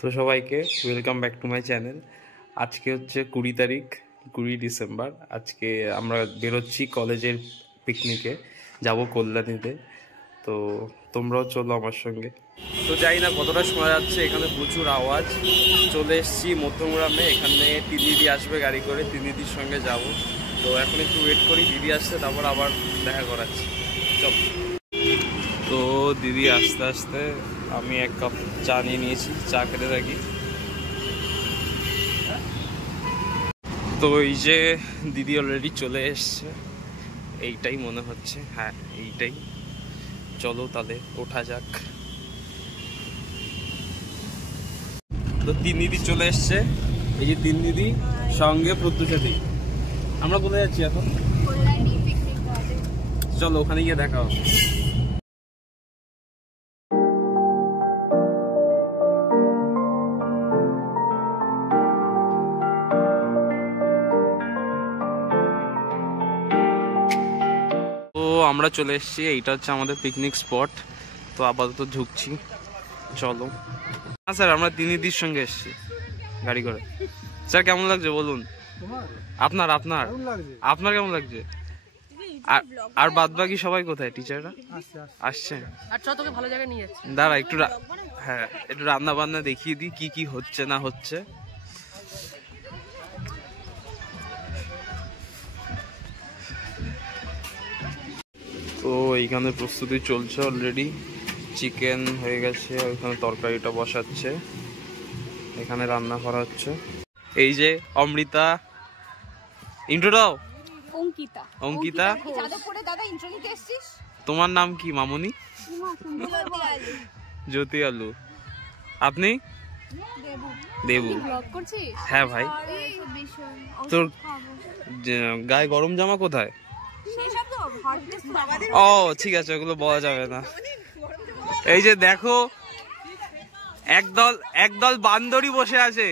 তো সবাইকে welcome back to my channel. আজকে হচ্ছে 20 তারিখ, 20 ডিসেম্বর। আজকে আমরা বেরোচ্ছি কলেজের পিকনিকে, যাব কল্যাণীতে। তো তোমরাও চলো আমার সঙ্গে। তো জানি না কতটা শোনা যাচ্ছে, এখানে প্রচুর আওয়াজ। চলে এসেছি মধ্যমগ্রামে, এখানে দিদি আসবে গাড়ি করে, দিদির সঙ্গে যাব। তো এখন একটু ওয়েট করি, দিদি আসছে তারপর আবার দেখা করাচ্ছি। চল। তো দিদি আস্তে আস্তে, আমি এক কাপ চা নিয়ে নিয়েছি, চা খেতে থাকি। তো এই যে দিদি অলরেডি চলে এসছে, এইটাই মনে হচ্ছে, হ্যাঁ এইটাই। চলো তাহলে ওঠা যাক। তো তিন দিদি চলে এসছে, এই যে তিন দিদি সঙ্গে প্রত্যুষাদি। আমরা কোথায় যাচ্ছি এখন? চলো ওখানে গিয়ে দেখা হবে। তো আমরা চলে এসেছি, এইটা হচ্ছে আমাদের পিকনিক স্পট। তো আপাতত ঢুকছি, চলো। হ্যাঁ স্যার, আমরা তিন দিদির সঙ্গে এসেছি গাড়ি করে। স্যার কেমন লাগছে বলুন? আপনার আপনার আপনার কেমন লাগছে? আর বাদ বাকি সবাই কোথায়? টিচাররা আসছে? দাঁড়া একটু, হ্যাঁ একটু রান্না বান্না দেখিয়ে দিই, কি কি হচ্ছে না হচ্ছে। তো এইখানে প্রস্তুতি চলছে অলরেডি। চিকেন হয়ে গেছে, ওইখানে তরকারিটা বসাচ্ছে, এখানে রান্না করা হচ্ছে। এই যে অমৃতা, ইন্ট্রো দাও। অঙ্কিতা। অঙ্কিতা, তোমার নাম কি মামনি? জ্যোতি আলু। আপনি? দেবু। হ্যাঁ ভাই। তোর গায়ে গরম জামা কোথায়? ও ঠিক আছে, ওগুলো বলা যাবে না। এই যে দেখো, একদল বান্দরী বসে আছে,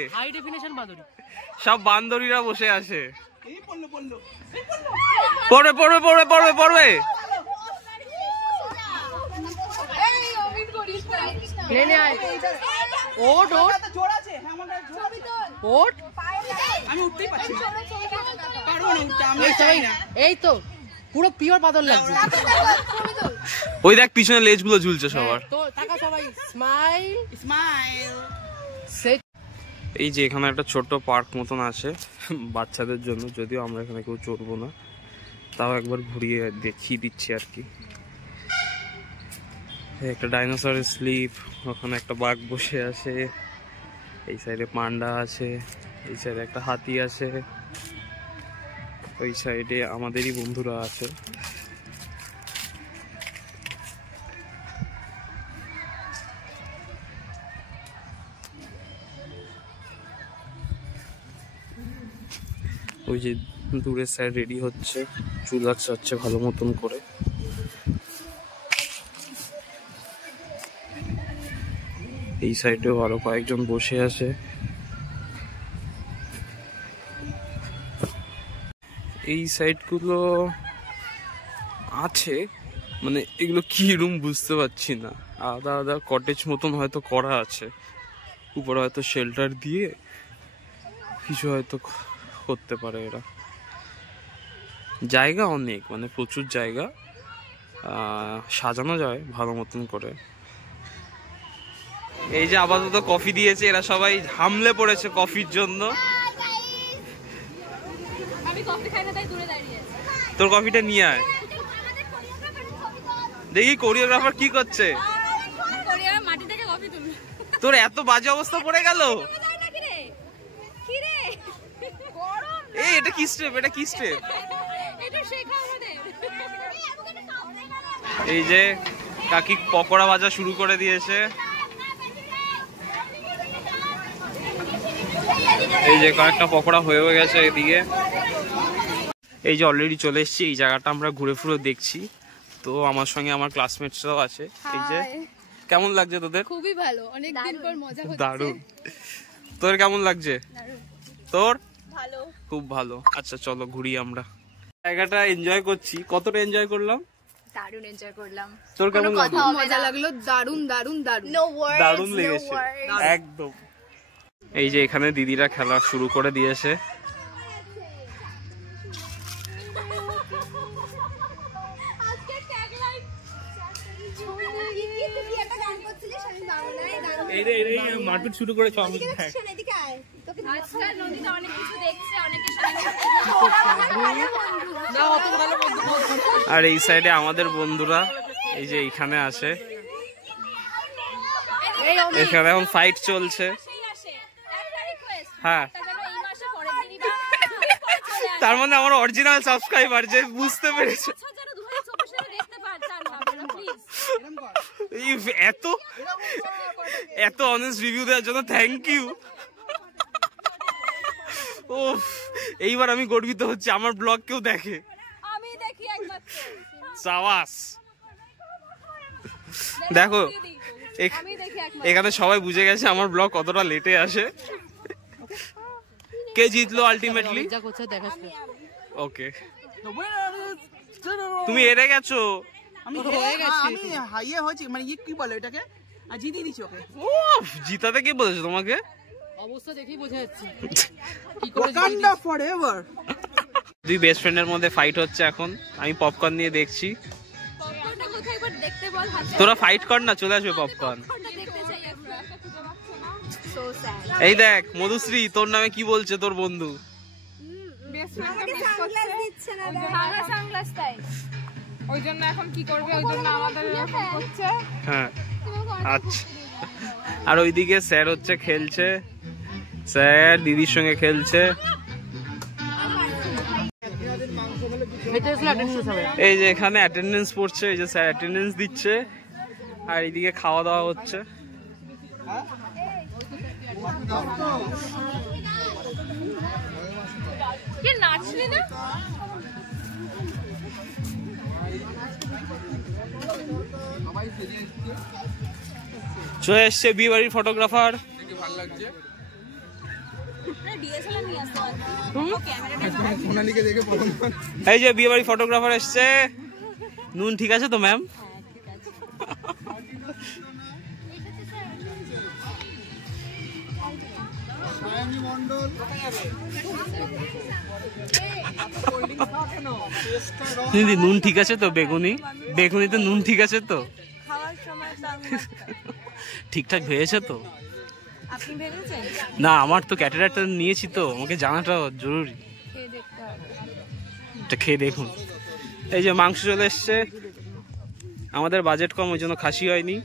সব বান্দরীরা বসে আছে। পড়বে পড়বে পড়বে পড়বে পড়বে। এই তো পুরো পিওর পাথর লাগছে। ওই দেখ পিছনে লেজগুলো ঝুলছে সবার। এই যে এখানে একটা ছোট্ট পার্ক মতন আছে বাচ্চাদের জন্য, যদিও আমরা এখানে কেউ চড়বো না, তাও একবার ঘুরিয়ে দেখিয়ে দিচ্ছি আর কি। একটা ডাইনোসরের স্লিপ, ওখানে একটা বাঘ বসে আছে, এই সাইডে পান্ডা আছে, এই সাইডে একটা হাতি আছে, ওই সাইডে আমাদেরই বন্ধুরা আছে। ওই যে দূরের সাইড রেডি হচ্ছে, চুল আঁচড়াচ্ছে ভালো মতন করে। এই সাইডেও আরো কয়েকজন বসে আছে। এই সাইডগুলো আছে, মানে এগুলো কি রুম বুঝতে পারছি না, আলাদা আলাদা কটেজ মতন হয়তো করা আছে, উপরে হয়তো শেল্টার দিয়ে কিছু হয়তো করতে পারে এরা। জায়গা অনেক, মানে প্রচুর জায়গা, সাজানো যায় ভালো মতন করে। এই যে আপাতত কফি দিয়েছে, এরা সবাই হামলে পড়েছে কফির জন্য। তোর কফিটা নিয়ে আয়, দেখি কোরিওগ্রাফার কি করছে। তোর এত বাজে অবস্থা পড়ে গেল। এই এটা কি স্টেপ, এটা কি স্টেপ? এই যে কাকি পকোড়া ভাজা শুরু করে দিয়েছে। এই যে কয়েকটা পকোড়া হয়ে গেছে এদিকে। এই যে অলরেডি চলে এসেছি, এই জায়গাটা আমরা ঘুরে ফুরে দেখছি। তো আমার সঙ্গে আমার ক্লাসমেটসরাও আছে। এই যে কেমন লাগছে তোদের? খুবই ভালো, অনেক দিন পর মজা হচ্ছে। দারুণ। তোর কেমন লাগছে? তোর? ভালো, খুব ভালো। আচ্ছা চলো ঘুরি আমরা। জায়গাটা এনজয় করছি। কতটা এনজয় করলাম? দারুণ এনজয় করলাম। তোর কেমন লাগলো? মজা লাগলো, দারুণ দারুণ দারুণ। দারুণ লেগেছে একদম। এই যে এখানে দিদিরা খেলা শুরু করে দিয়েছে। মারপিট শুরু করেছে। আর এই সাইডে আমাদের বন্ধুরা এই যে এইখানে আসে, এখানে এখন ফাইট চলছে। হ্যাঁ, তার মানে আমার অরিজিনাল সাবস্ক্রাইবার যে বুঝতে পেরেছে। এত এত অনেস্ট রিভিউ দেওয়ার জন্য থ্যাংক ইউ। ও, এইবার আমি গর্বিত হচ্ছি আমার ব্লগ কেউ দেখে। সাবাস। দেখো এখানে সবাই বুঝে গেছে আমার ব্লগ কতটা লেটে আসে। কে জিতলো আলটিমেটলি? ওকে, তুমি হেরে গেছো। আমি হাইয়ে হয়েছি, মানে কি বলে এটাকে, আর জিতিয়ে দিছি ওকে। ও, জিতাতে কে বলেছে তোমাকে? অবস্থা দেখেই বোঝা যাচ্ছে কি করে ওয়াকান্ডা ফরএভার। দুই বেস্ট ফ্রেন্ডের মধ্যে ফাইট হচ্ছে এখন। আমি পপকর্ন নিয়ে দেখছি। পপকর্নটা কোথায় একবার দেখতে বল। তোরা ফাইট কর না, চলে আসবে পপকর্ন। এই দেখ মধুশ্রী, তোর নামে কি বলছে তোর বন্ধু? ওই জন্য এখন কি করবে, ওই জন্য আমাদের হচ্ছে। হ্যাঁ, আচ্ছা। আর ওইদিকে স্যার হচ্ছে খেলছে, স্যার দিদির সঙ্গে খেলছে। এই যে এখানে অ্যাটেন্ডেন্স পড়ছে, এই যে স্যার অ্যাটেন্ডেন্স দিচ্ছে, আর এইদিকে খাওয়া দাওয়া হচ্ছে। নাচলি না? চলে এসছে বিয়ে বাড়ির ফটোগ্রাফার। এই যে বিয়ে বাড়ির ফটোগ্রাফার এসছে। নুন ঠিক আছে তো ম্যাম? দিদি নুন ঠিক আছে তো? বেগুনি, বেগুনিতে নুন ঠিক আছে তো? ঠিকঠাক ভেবেছে তো? না, আমার তো ক্যাটারারটা নিয়েছি তো, আমাকে জানাটা জরুরি। খেয়ে দেখুন। এই যে মাংস চলে এসছে। আমাদের বাজেট কম, ওই জন্য খাসি হয়নি।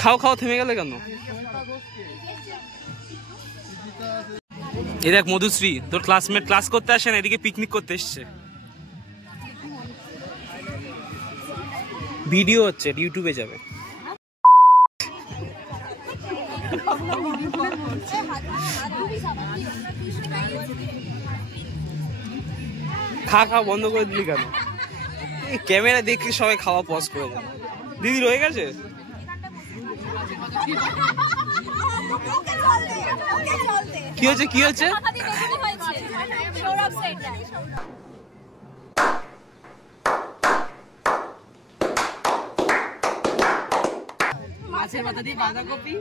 খাও খাও, থেমে গেলে কেন? এই দেখ মধুশ্রী, তোর ক্লাসমেট ক্লাস করতে আসে না, এদিকে পিকনিক করতে এসছে। ভিডিও হচ্ছে, ইউটিউবে যাবে। খা খা, বন্ধ করে দিলি কেন? ক্যামেরা দেখে সবাই খাওয়া পজ করে যাবে। দিদি রয়ে গেছে। কি হচ্ছে কি হচ্ছে? মাছের মাথা দিয়ে বাঁধাকপি,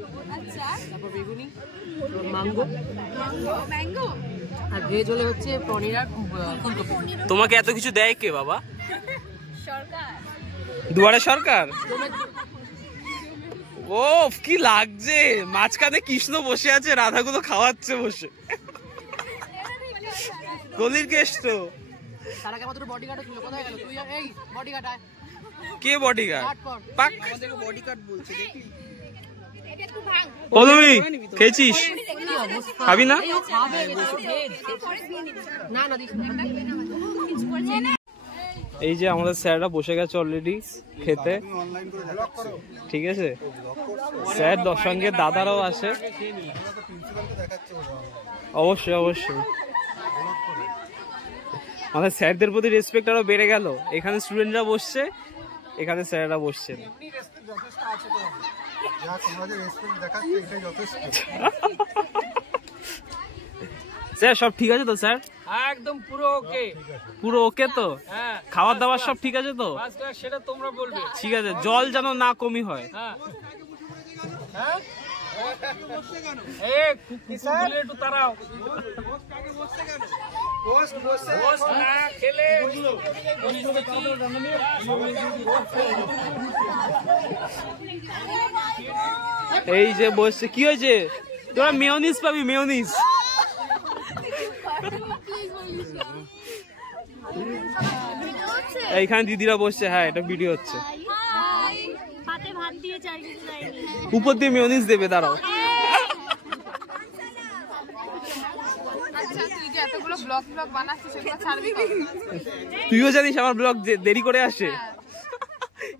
তারপর বেগুনি, ম্যাঙ্গো, আর ভেজ হলে হচ্ছে পনির আর ফুলকপি। তোমাকে এত কিছু দেয় কে বাবা? সরকার। দুয়ারে সরকার। ও কি লাগছে, মাঝখানে কৃষ্ণ বসে আছে, রাধাগুলো খাওয়াচ্ছে বসে। গলির কেষ্ট। তারা কেমন তোর বডিগার্ড ছিল, কোথায় গেল? তুই এই বডিগার্ড আয়। কে বডিগার্ড? পাক আমাদেরকে বডিগার্ড বলছে, দেখলি? ও তুমি খেয়েছিস? খাবি না? না না দিস না। এই যে আমাদের স্যাররা বসে গেছে অলরেডি খেতে, ঠিক আছে? স্যার সঙ্গে দাদারাও আছে। অবশ্যই অবশ্যই, আমাদের স্যারদের প্রতি রেসপেক্ট আরো বেড়ে গেল। এখানে স্টুডেন্টরা বসছে, এখানে স্যাররা বসছেন। স্যার সব ঠিক আছে তো স্যার? একদম পুরো ওকে। পুরো ওকে তো? হ্যাঁ, খাবার দাবার সব ঠিক আছে তো? ফার্স্ট ক্লাস, সেটা তোমরা বলবে। ঠিক আছে, জল যেন না কমি হয়। হ্যাঁ হ্যাঁ, এই কুকুরগুলো একটু তাড়াও। বস না খেলে এই যে বসছে, কি হয়েছে? তোরা মেয়োনিজ পাবি, মেয়োনিজ। এইখানে দিদিরা বসছে। হ্যাঁ, এটা ভিডিও হচ্ছে। উপর দিয়ে মেয়োনিজ দেবে, দাঁড়াও। আচ্ছা তুই যে এতগুলো ব্লগ বানাচ্ছিস সেগুলো ছাড়বি কবে? তুইও জানিস আমার ব্লগ দেরি করে আসে,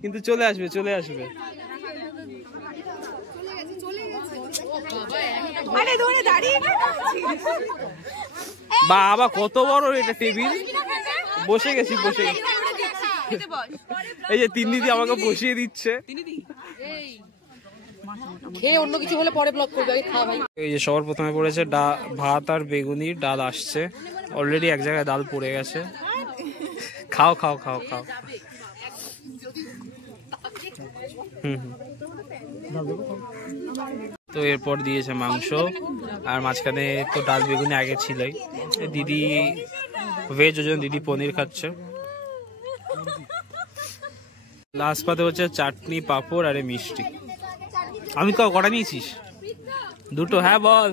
কিন্তু চলে আসবে, চলে আসবে। বাবা কত বড় এটা টেবিল! বসে গেছি, বসে গেছি। এই যে তিন দিদি আমাকে বসিয়ে দিচ্ছে। খেয়ে অন্য কিছু হলে পরে ব্লগ করবে, আগে খা ভাই। এই যে সবার প্রথমে পড়েছে ভাত আর বেগুনি, ডাল আসছে অলরেডি, এক জায়গায় ডাল পড়ে গেছে। খাও খাও খাও খাও। তো এরপর দিয়েছে মাংস, আর মাঝখানে তো ডাল বেগুনি আগে ছিলই। দিদি ভেজ, ওজন দিদি পনির খাচ্ছে। লাস্ট পাতে হচ্ছে চাটনি, পাঁপড় আর মিষ্টি। আমি তো কটা নিয়েছিস? দুটো। হ্যাঁ বল।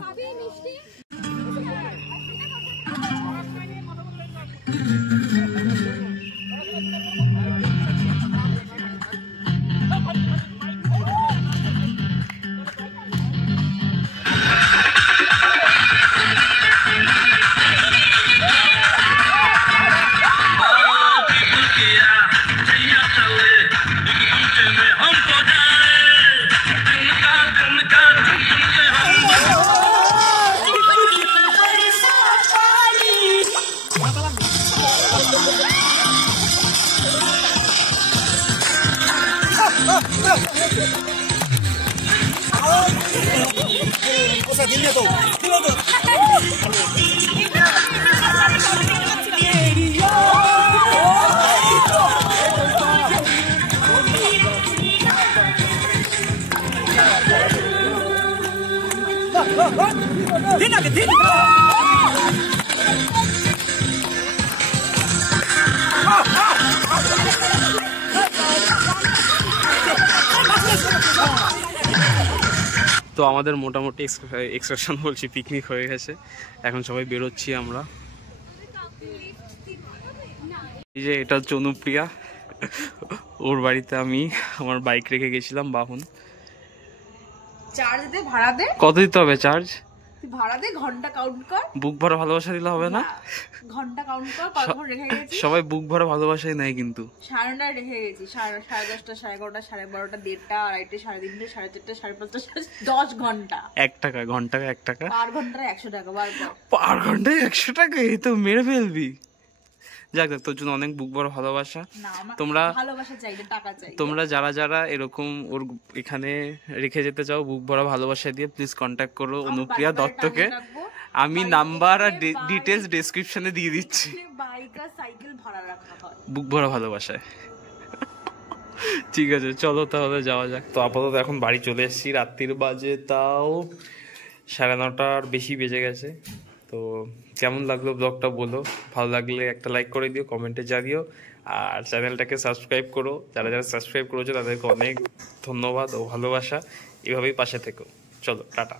তো আমাদের মোটামুটি এক্সকারশন বলছি, পিকনিক হয়ে গেছে। এখন সবাই বেরোচ্ছি আমরা। এই যে এটা হচ্ছে অনুপ্রিয়া, ওর বাড়িতে আমি আমার বাইক রেখে গেছিলাম, বাহন। চার্জ দে, ভাড়া দে। কত দিতে হবে চার্জ? ভাড়া দে, ঘন্টা কাউন্ট কর। বুক ভরা ভালোবাসা দিলে হবে না? ঘন্টা কাউন্ট কর, কতক্ষণ রেখে গেছি। সবাই বুক ভরা ভালোবাসাই নেয় কিন্তু। 9:30 রেখে গেছি, 10:30, 11:30, 11:30, 1:30, 2:30, 3:30, 4:30, 5:30, 10 ঘন্টা। 1 টাকা ঘন্টায়, 1 টাকা পার ঘন্টায় 100 টাকা। পার ঘন্টায় 100 টাকা? এই তো মেরে ফেলবি। যাক, তোর জন্য অনেক বুক ভরা ভালোবাসা। তোমরা ভালোবাসা চাই না, টাকা চাই। তোমরা যারা যারা এরকম ওর এখানে রেখে যেতে চাও বুক ভরা ভালোবাসা দিয়ে, প্লিজ কন্ট্যাক্ট করো অনুপ্রিয়া দত্তকে। আমি নাম্বার আর ডিটেলস ডেসক্রিপশনে দিয়ে দিচ্ছি। বাইক আর সাইকেল ভাড়া রাখা হয় বুক ভরা ভালোবাসায়। ঠিক আছে, চলো তাহলে যাওয়া যাক। তো আপাতত এখন বাড়ি চলে এসেছি। রাত্রির বাজে তাও 9:30 বেশি বেজে গেছে। তো কেমন লাগলো ব্লগটা বলো, ভালো লাগলে একটা লাইক করে দিও, কমেন্টে জানিও, আর চ্যানেলটাকে সাবস্ক্রাইব করো। যারা যারা সাবস্ক্রাইব করেছো তাদেরকে অনেক ধন্যবাদ ও ভালোবাসা। এভাবেই পাশে থেকো। চলো, টাটা।